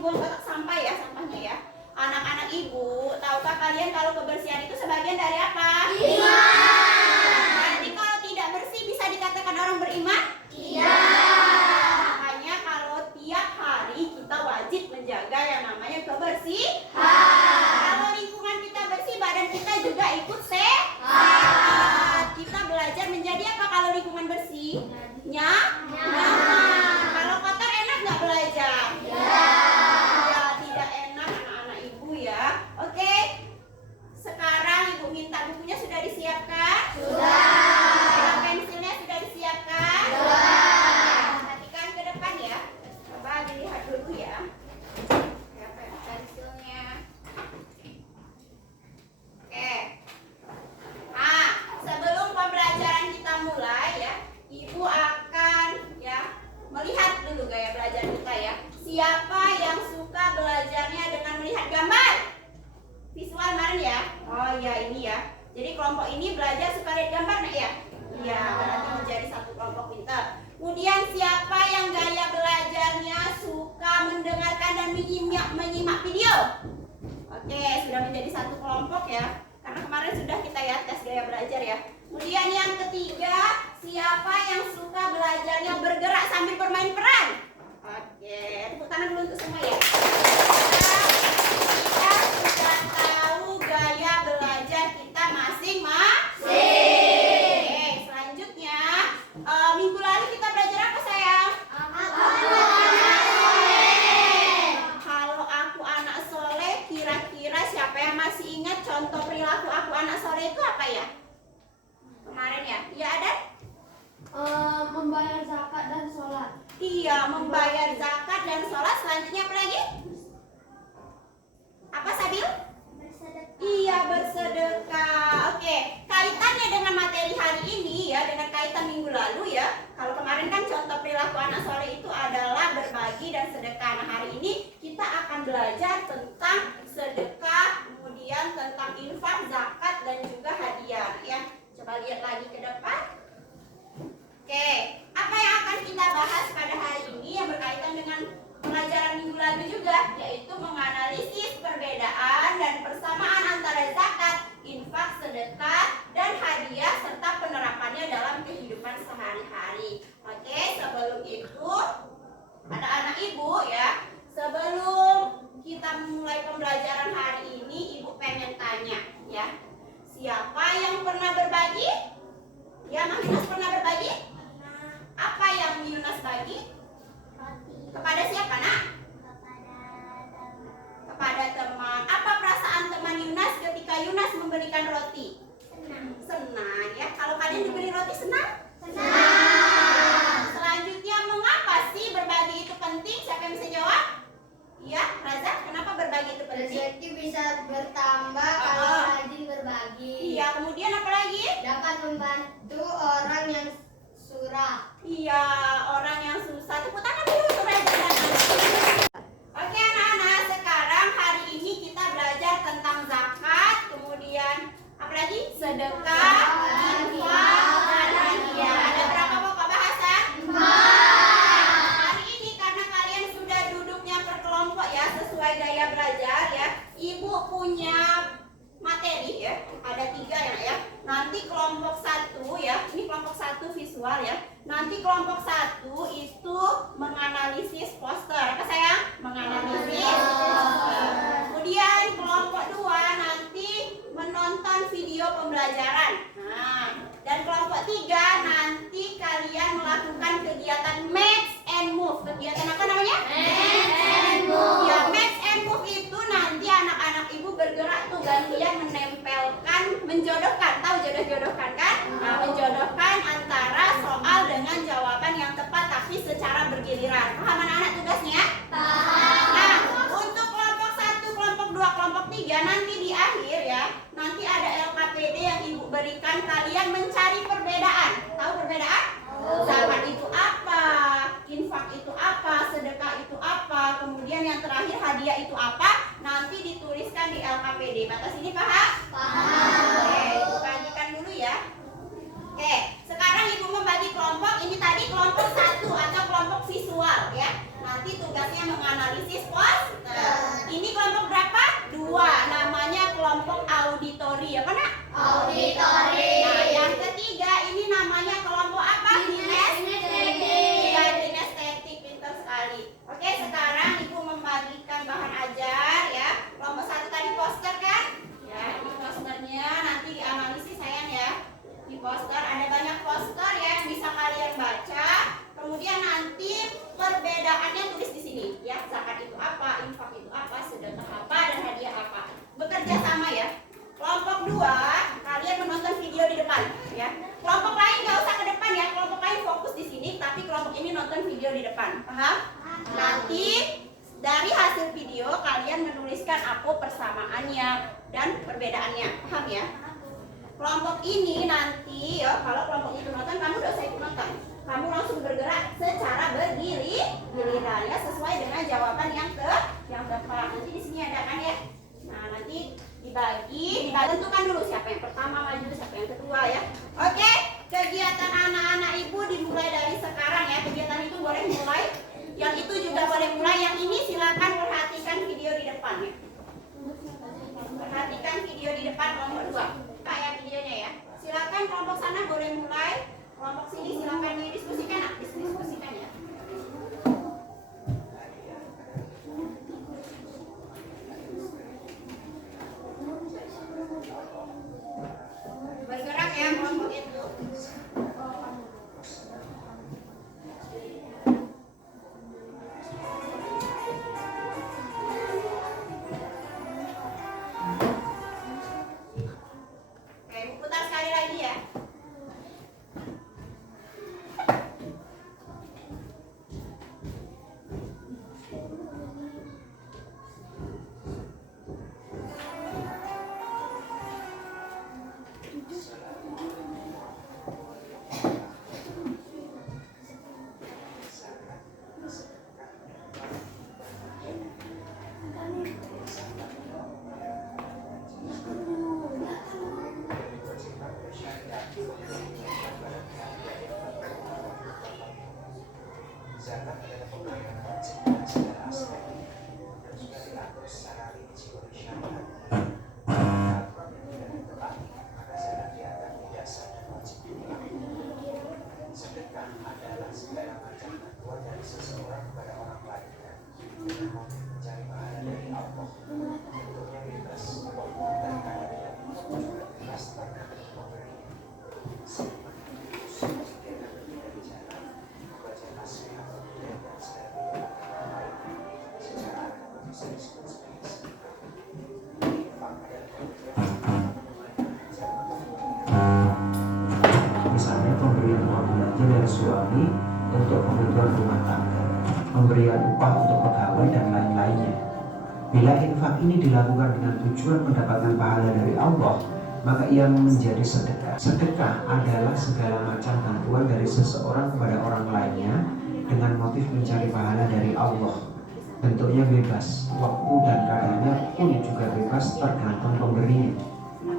buang kotak sampah ya, sampahnya ya. Anak-anak ibu, tahukah kalian kalau kebersihan itu sebagian dari apa? Iman. Nanti kalau tidak bersih bisa dikatakan orang beriman? Iya. Makanya kalau tiap hari kita wajib menjaga yang namanya kebersihan. Kalau lingkungan kita bersih, badan kita juga ikut sehat. Kita belajar menjadi apa kalau lingkungan bersih? Nyaman. Kalau kotor enak nggak belajar? Ya, tidak enak anak-anak ibu ya. Oke, sekarang ibu minta bukunya sudah disiapkan? Sudah. Pensilnya sudah disiapkan? Sudah. Perhatikan ke depan ya. Coba dilihat dulu ya. Siapa yang pensilnya? Oke. Nah, sebelum pembelajaran kita mulai ya, ibu akan ya melihat dulu gaya belajar kita ya. Siapa yang suka belajarnya dengan melihat gambar? Visual kemarin ya? Oh iya, ini ya. Jadi kelompok ini belajar suka lihat gambar nak ya? Iya, berarti menjadi satu kelompok pintar. Kemudian siapa yang gaya belajarnya suka mendengarkan dan menyimak video? Oke, sudah menjadi satu kelompok ya. Karena kemarin sudah kita ya tes gaya belajar ya. Kemudian yang ketiga, siapa yang suka belajarnya bergerak sambil bermain peran? Oke, tepuk tangan dulu untuk semua ya. Kita sudah tahu gaya belajar kita masing-masing. Oke, selanjutnya minggu lalu kita belajar apa sayang? Kalau aku anak soleh, kira-kira siapa yang masih ingat contoh perilaku aku anak soleh itu apa ya? Kemarin ya? Iya ada? Membayar zakat dan sholat. Iya, membayar zakat dan sholat. Selanjutnya apa lagi? Apa Sabil? Iya, bersedekah. Oke, kaitannya dengan materi hari ini ya, dengan kaitan minggu lalu ya. Kalau kemarin kan contoh perilaku anak soleh itu adalah berbagi dan sedekah. Nah, hari ini kita akan belajar tentang sedekah, kemudian tentang infak, zakat dan juga hadiah ya. Coba lihat lagi ke depan. Oke, apa yang akan kita bahas pada hari ini yang berkaitan dengan pelajaran minggu lalu juga, yaitu menganalisis perbedaan dan persamaan antara zakat, infak, sedekah, dan hadiah serta penerapannya dalam kehidupan sehari-hari. Oke, sebelum itu, anak-anak ibu ya, sebelum kita memulai pembelajaran hari ini, ibu pengen tanya ya, siapa yang pernah berbagi? Ya, Mang Yunus pernah berbagi? Apa yang Yunus bagi? Kepada siapa nak? Kepada teman. Apa perasaan teman Yunus ketika Yunus memberikan roti? Senang ya. Kalau kalian diberi roti senang? Senang. Selanjutnya, mengapa sih berbagi itu penting? Siapa yang bisa jawab? Iya, Raza, kenapa berbagi itu penting? Rezeki bisa bertambah kalau rajin berbagi. Iya, kemudian apa lagi? Dapat membantu orang yang surah. Iya, orang yang susah. Tepuk tangan dulu untuk Raza dan anak. Oke anak-anak, sekarang hari ini kita belajar tentang zakat, kemudian apa lagi? Sedekah, infak, dan hadiah. Ada berapa pokok bahasan? Hari ini karena kalian sudah duduknya per kelompok ya, sesuai gaya belajar ya, ibu punya materi ya, ada 3 ya. Nanti kelompok 1 ya, ini kelompok 1 visual ya. Nanti kelompok 1 itu menganalisis poster. Apa sayang? Menganalisis poster. Kemudian kelompok 2 nanti menonton video pembelajaran. Nah, dan kelompok 3 nanti kalian melakukan kegiatan Match and Move. Kegiatan apa namanya? Match and Move. Ya, Match and Move itu nanti anak-anak ibu bergerak tuh gantian menempelkan, menjodohkan. Tahu jodoh-jodohkan kan? Nah, menjodohkan antara soal dengan jawaban yang tepat tapi secara bergiliran. Paham anak-anak tugasnya? Paham. Nah, untuk kelompok 1, kelompok 2, kelompok 3 nanti di akhir ya, nanti ada LKPD yang ibu berikan, kalian mencari perbedaan. Tahu perbedaan? Zakat itu apa? Infak itu apa? Sedekah itu apa? Kemudian yang terakhir hadiah itu apa? Nanti dituliskan di LKPD. Batas ini paham? Paham. Oke, ibu bagikan dulu ya. Oke, sekarang ibu membagi kelompok. Ini tadi kelompok 1 atau kelompok visual ya. Nanti tugasnya menganalisis poster. kedua namanya kelompok auditori, apa nak? Auditori. Nah, yang ketiga ini namanya kelompok apa? Kinestetik. Iya, kinestetik, pintar sekali. Oke, sekarang ibu membagikan bahan ajar ya. Kelompok satu tadi poster kan? Ya, ini posternya nanti dianalisis sayang ya. Di poster ada banyak poster ya yang bisa kalian baca. Kemudian nanti perbedaannya tulis di sini ya. Zakat itu apa, infak itu apa, sedekah apa, dan hadiah apa. Bekerja sama ya. Kelompok 2, kalian menonton video di depan ya. Kelompok lain nggak usah ke depan ya. Kelompok lain fokus di sini, tapi kelompok ini nonton video di depan. Paham? Nanti dari hasil video kalian menuliskan apa persamaannya dan perbedaannya. Paham ya? Kelompok ini nanti ya, kalau kelompok itu nonton, kamu udah usah ikut nonton. Kamu langsung bergerak secara giliran ya, sesuai dengan jawaban yang tepat. Nanti di sini ada kan ya. Nah, nanti dibagi, tentukan dulu siapa yang pertama maju, siapa yang kedua ya. Oke, kegiatan anak-anak ibu dimulai dari sekarang ya. Kegiatan itu boleh mulai, yang itu juga boleh mulai. Yang ini silakan perhatikan video di depan ya. Perhatikan video di depan kelompok 2. Kayak videonya ya. Silakan kelompok sana boleh mulai. Kelompok sini silakan didiskusikan, diskusikan ya. Bergerak ya kelompok itu. Oke, putar sekali lagi ya. Zakat adalah pemberian wajib dan segala aspek dan sudah diatur secara rinci oleh syariat. Jika aturan yang tidak ditepati, maka zakat dianggap tidak sah dan wajib diulangi. Sedekah adalah segala macam bantuan dari seseorang kepada orang lainnya dengan motif mencari pahala dari Allah. Bentuknya bebas, dan kadang juga bebas tergantung pemberinya. Misalnya pemberian uang belanja dari suami untuk kebutuhan rumah tangga, pemberian upah untuk pegawai dan lain-lainnya. Bila infak ini dilakukan dengan tujuan mendapatkan pahala dari Allah, maka ia menjadi sedekah. Sedekah adalah segala macam bantuan dari seseorang kepada orang lainnya dengan motif mencari pahala dari Allah. Bentuknya bebas, waktu dan keadaannya pun juga bebas tergantung pemberinya.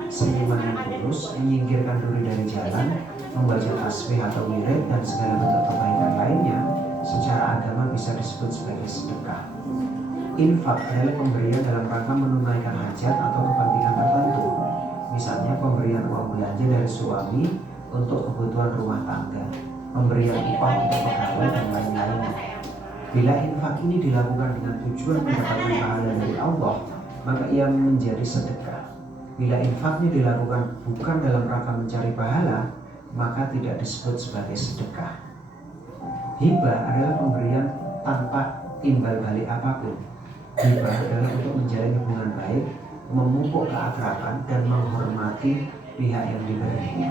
Senyuman yang tulus, menyingkirkan diri dari jalan, membaca tasbih atau wirid dan segala bentuk kebaikan lainnya secara agama bisa disebut sebagai sedekah. Infak adalah pemberian dalam rangka menunaikan hajat atau kepentingan tertentu. Misalnya pemberian uang belanja dari suami untuk kebutuhan rumah tangga, pemberian upah untuk pegawai dan lain-lainnya. Bila infak ini dilakukan dengan tujuan mendapatkan pahala dari Allah, maka ia menjadi sedekah. Bila infaknya dilakukan bukan dalam rangka mencari pahala, maka tidak disebut sebagai sedekah. Hibah adalah pemberian tanpa timbal balik apapun. Hibah adalah untuk menjalin hubungan baik, memupuk keakraban dan menghormati pihak yang diberi.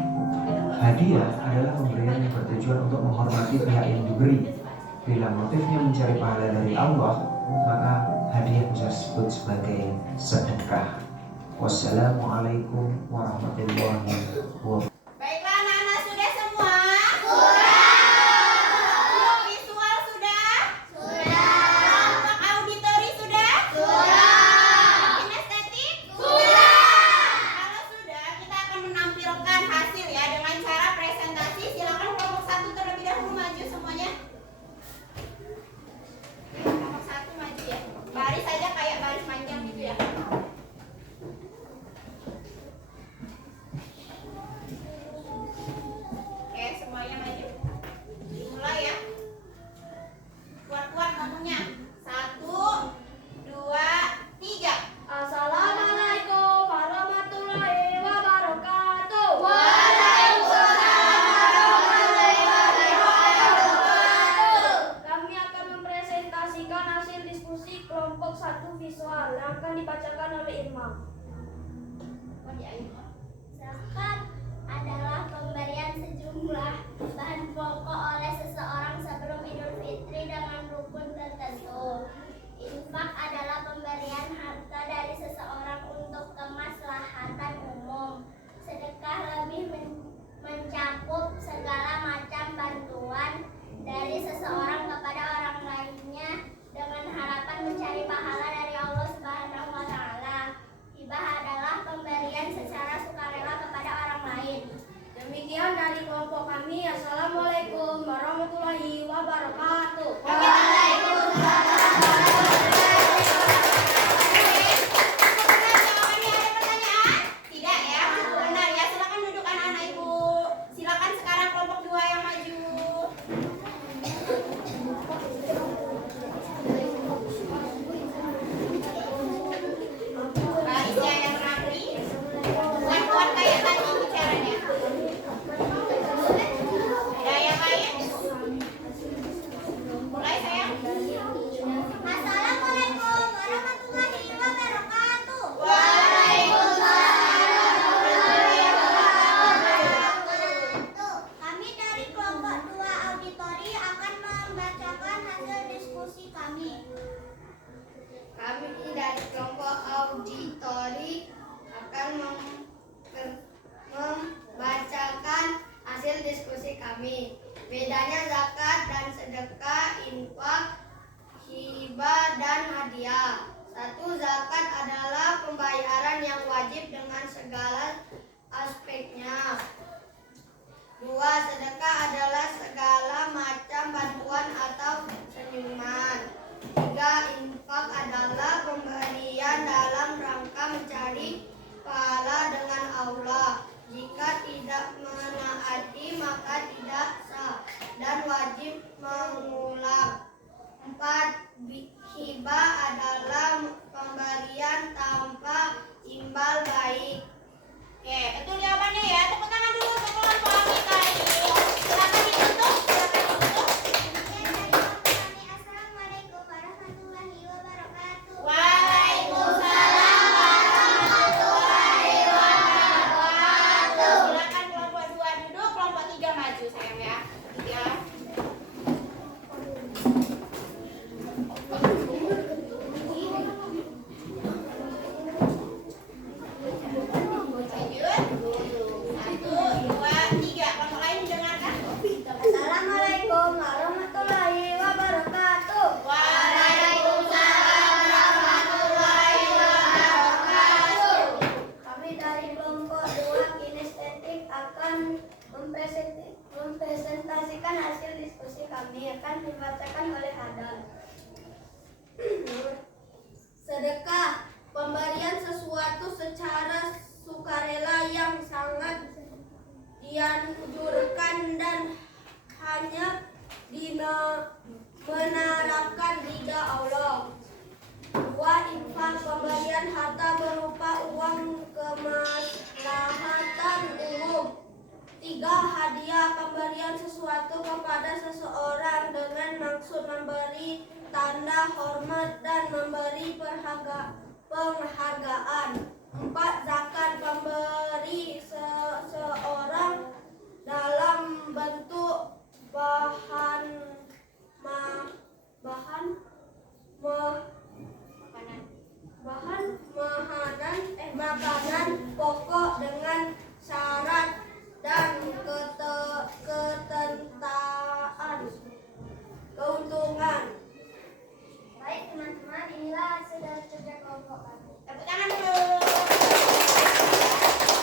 Hadiah adalah pemberian yang bertujuan untuk menghormati pihak yang diberi. Bila motifnya mencari pahala dari Allah, maka hadiah bisa disebut sebagai sedekah. Wassalamualaikum warahmatullahi wabarakatuh. Baiklah anak-anak, sudah semua? Visual sudah? Kelompok auditori sudah? Kinestetik? Kalau sudah, kita akan menampilkan hasil ya dengan cara presentasi. Silakan kelompok 1 terlebih dahulu maju semuanya. Kelompok 1 maju ya. Baris saja kayak baris panjang gitu ya. diskusi kelompok 1 visual yang akan dibacakan oleh Irma. Zakat adalah pemberian sejumlah bahan pokok oleh seseorang sebelum Idul Fitri dengan rukun tertentu. Infak adalah pemberian harta dari seseorang untuk kemaslahatan umum. Sedekah lebih mencakup segala macam bantuan dari seseorang kepada orang lainnya dengan harapan mencari pahala dari Allah Subhanahu wa taala. Hibah adalah pemberian secara sukarela kepada orang lain. Demikian dari kelompok kami. Assalamualaikum warahmatullahi wabarakatuh. Tidak ya, benar ya. Silakan duduk anak-anak ibu. Silakan sekarang kelompok 2 yang maju. Barisnya yang rapi. Buat kayak tadi bicaranya. Ya yang lain. Mulai sayang. Assalamualaikum warahmatullahi wabarakatuh. Kami dari kelompok 2 auditori akan membacakan hasil diskusi kami. Kami dari kelompok auditori akan membacakan hasil diskusi kami. Bedanya zakat dan sedekah, infak, hibah dan hadiah. 1. Zakat adalah pembayaran yang wajib dengan segala aspeknya. 2. Sedekah adalah segala macam bantuan atau senyuman. 3. Infak adalah pemberian dalam rangka mencari pahala dengan Allah. Jika tidak menaati maka tidak sah dan wajib mengulang. 4. Hibah adalah pemberian tanpa imbal baik. Oke, betul jawabannya ya. Tepuk tangan dulu untuk kelompok kita ini. Silakan ditutup, silakan ditutup. Assalamualaikum warahmatullahi wabarakatuh. Waalaikumsalam warahmatullahi wabarakatuh. Silakan kelompok 2 duduk, kelompok 3 maju sayang ya. 3. Lanjut. 1, 2, 3. Kelompok lain didengarkan. Assalamualaikum warahmatullahi wabarakatuh. Waalaikumsalam warahmatullahi wabarakatuh. Kami dari kelompok 2 kinestetik akan mempresentasikan hasil diskusi kami. Akan dibacakan oleh Hadan. Sedekah, pemberian sesuatu secara sukarela yang sangat dianjurkan dan hanya menarapkan ridha Allah. 2. Infak, pemberian harta berupa uang kemaslahatan umum. 3. Hadiah, pemberian sesuatu kepada seseorang dengan maksud memberi tanda hormat dan memberi penghargaan. 4. Zakat, pemberi seseorang dalam bentuk makanan pokok dengan syarat dan ketentaan keuntungan. Baik teman-teman, inilah hasil dari kerja kelompok kami. Tepuk tangan dulu.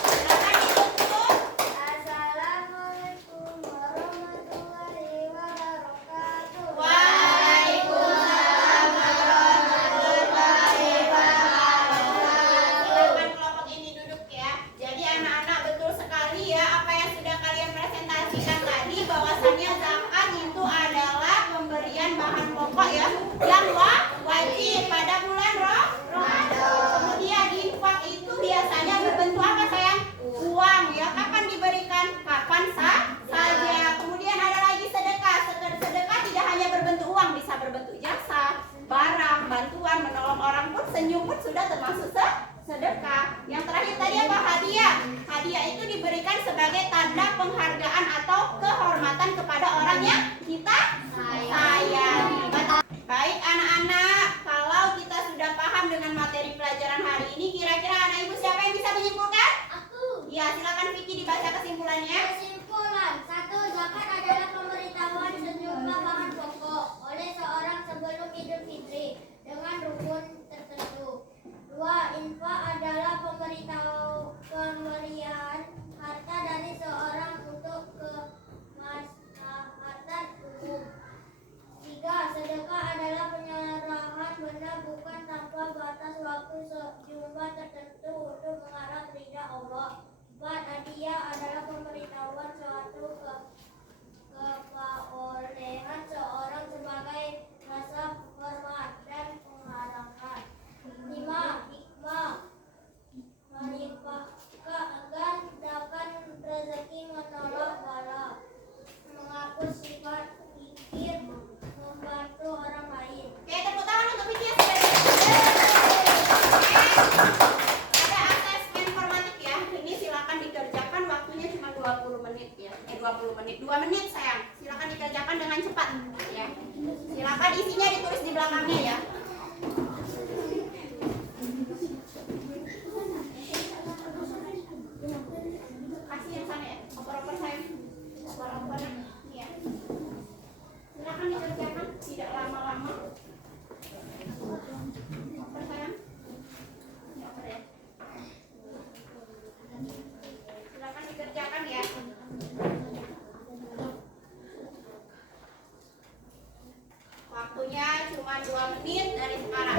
Silakan ditutup. Assalamualaikum warahmatullahi wabarakatuh. Waalaikumsalam warahmatullahi wabarakatuh. Silakan kelompok ini duduk ya. Jadi anak-anak betul sekali ya apa yang sudah kalian presentasikan tadi, bahwasannya zakat itu adalah pemberian bahan pokok ya yang wajib pada bulan Ramadan. Kemudian adalah termasuk sedekah. Yang terakhir tadi apa? Hadiah. Hadiah itu diberikan sebagai tanda penghargaan atau kehormatan kepada orang yang kita sayangi. Baik anak-anak, kalau kita sudah paham dengan materi pelajaran hari ini, kira-kira anak ibu siapa yang bisa menyimpulkan? Aku. Ya, silakan Vicky dibaca kesimpulannya. Kesimpulan 1. Zakat adalah pemberitahuan sejumlah bahan pokok oleh seorang sebelum Idul Fitri dengan rukun tertentu. 2. Infak adalah pemberian harta dari seorang untuk kemaslahatan umum. 3. Sedekah adalah penyerahan benda bukan tanpa batas waktu sejumlah tertentu untuk mengharap ridha Allah. 4. Hadiah adalah pemberitahuan suatu keperolehan seorang sebagai rasa hormat dan penghargaan. 5. Hikmah melimpahkan rezeki, menolak bala, menghapus sifat kikir, membantu orang lain. Oke, tepuk tangan untuk Vicky ya, sudah ada asesmen formatif ya. Ini silakan dikerjakan, waktunya cuma 20 menit ya. 20 menit. 2 menit sayang. Silakan dikerjakan dengan cepat ya. Silakan isinya ditulis di belakangnya ya. Kasih yang sana ya. Oper-oper sayang. Oper-oper ya. Silakan dikerjakan, tidak lama-lama. Oper sayang. Ya, oper ya. Silakan dikerjakan ya. Waktunya cuma 2 menit dari sekarang.